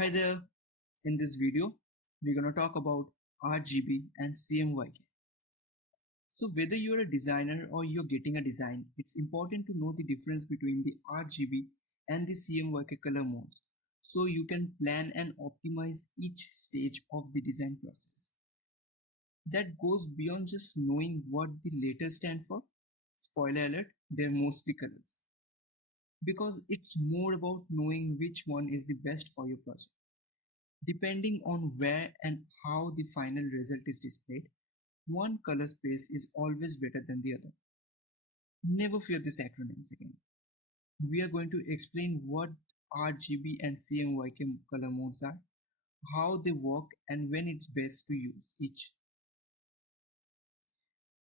Hi there, in this video, we're going to talk about RGB and CMYK. So whether you're a designer or you're getting a design, it's important to know the difference between the RGB and the CMYK color modes so you can plan and optimize each stage of the design process. That goes beyond just knowing what the letters stand for. Spoiler alert, they're mostly colors. Because it's more about knowing which one is the best for your project. Depending on where and how the final result is displayed, one color space is always better than the other. Never fear these acronyms again. We are going to explain what RGB and CMYK color modes are, how they work, and when it's best to use each.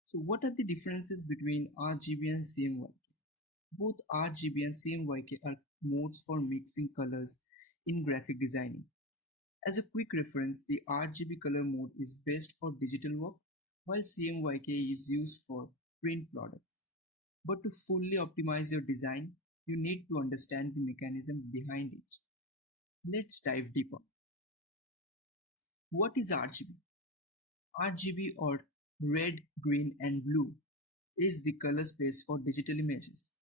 So what are the differences between RGB and CMYK? Both RGB and CMYK are modes for mixing colors in graphic designing. As a quick reference, the RGB color mode is best for digital work, while CMYK is used for print products. But to fully optimize your design, you need to understand the mechanism behind each. Let's dive deeper. What is RGB? RGB, or red, green and blue, is the color space for digital images.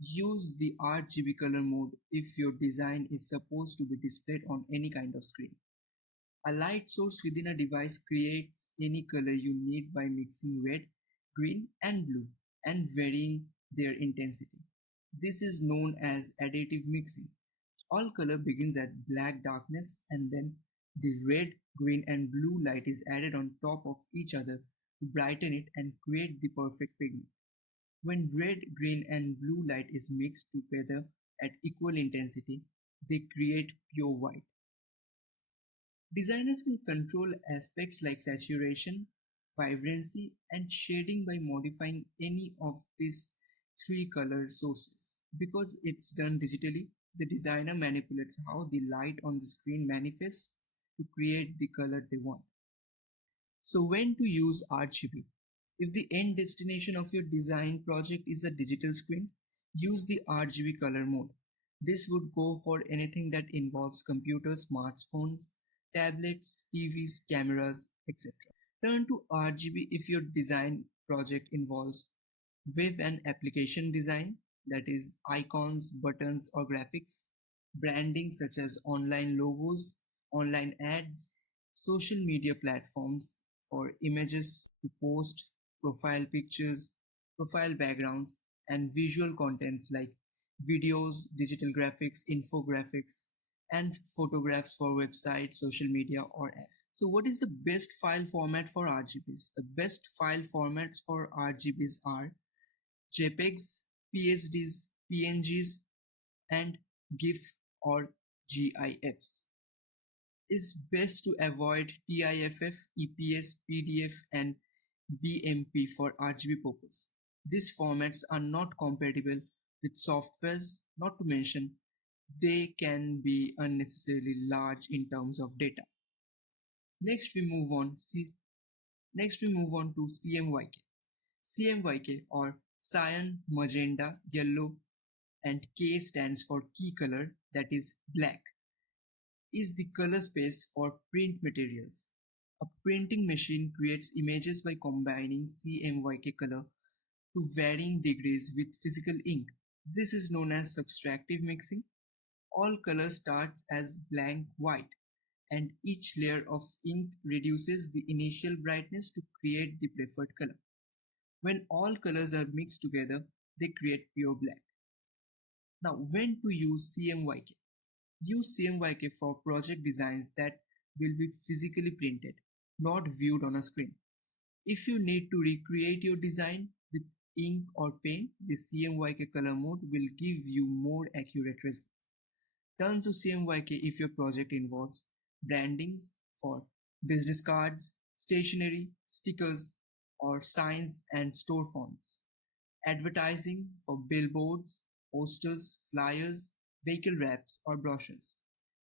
Use the RGB color mode if your design is supposed to be displayed on any kind of screen. A light source within a device creates any color you need by mixing red, green and blue and varying their intensity. This is known as additive mixing. All color begins at black darkness and then the red, green and blue light is added on top of each other to brighten it and create the perfect pigment. When red, green and blue light is mixed together at equal intensity, they create pure white. Designers can control aspects like saturation, vibrancy, and shading by modifying any of these three color sources. Because it's done digitally, the designer manipulates how the light on the screen manifests to create the color they want. So when to use RGB? If the end destination of your design project is a digital screen, use the RGB color mode. This would go for anything that involves computers, smartphones, tablets, TVs, cameras, etc. Turn to RGB if your design project involves web and application design, that is icons, buttons or graphics, branding such as online logos, online ads, social media platforms for images to post, profile pictures, profile backgrounds, and visual contents like videos, digital graphics, infographics, and photographs for websites, social media, or apps. So what is the best file format for RGBs? The best file formats for RGBs are JPEGs, PSDs, PNGs, and GIF or GIFs. It's best to avoid TIFF, EPS, PDF, and BMP for RGB purpose. These formats are not compatible with softwares, not to mention they can be unnecessarily large in terms of data. Next we move on to CMYK. CMYK, or cyan, magenta, yellow and K stands for key color, that is black, is the color space for print materials. A printing machine creates images by combining CMYK color to varying degrees with physical ink. This is known as subtractive mixing. All color starts as blank white, and each layer of ink reduces the initial brightness to create the preferred color. When all colors are mixed together, they create pure black. Now, when to use CMYK? Use CMYK for project designs that will be physically printed, not viewed on a screen. If you need to recreate your design with ink or paint, the CMYK color mode will give you more accurate results. Turn to CMYK if your project involves brandings for business cards, stationery, stickers, or signs and store fonts, advertising for billboards, posters, flyers, vehicle wraps, or brochures,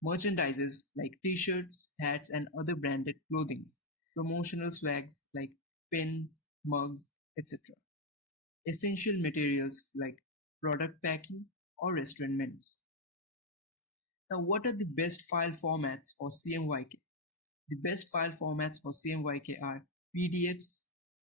merchandises like t-shirts, hats, and other branded clothings, promotional swags like pens, mugs, etc. Essential materials like product packing or restaurant menus. Now, what are the best file formats for CMYK? The best file formats for CMYK are PDFs,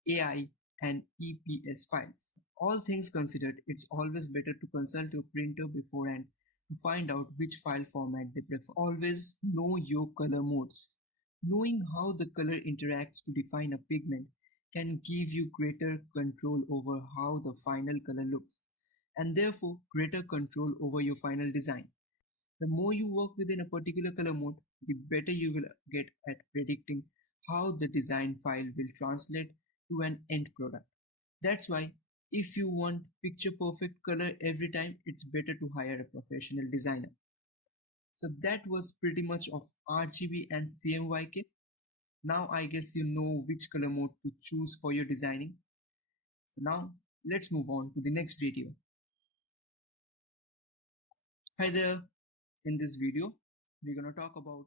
AI, and EPS files. All things considered, it's always better to consult your printer beforehand to find out which file format they prefer. Always know your color modes. Knowing how the color interacts to define a pigment can give you greater control over how the final color looks, and therefore greater control over your final design. The more you work within a particular color mode, the better you will get at predicting how the design file will translate to an end product. That's why if you want picture perfect color every time, it's better to hire a professional designer. So that was pretty much of RGB and CMYK. Now I guess you know which color mode to choose for your designing. So now let's move on to the next video. Hi there. In this video, we're going to talk about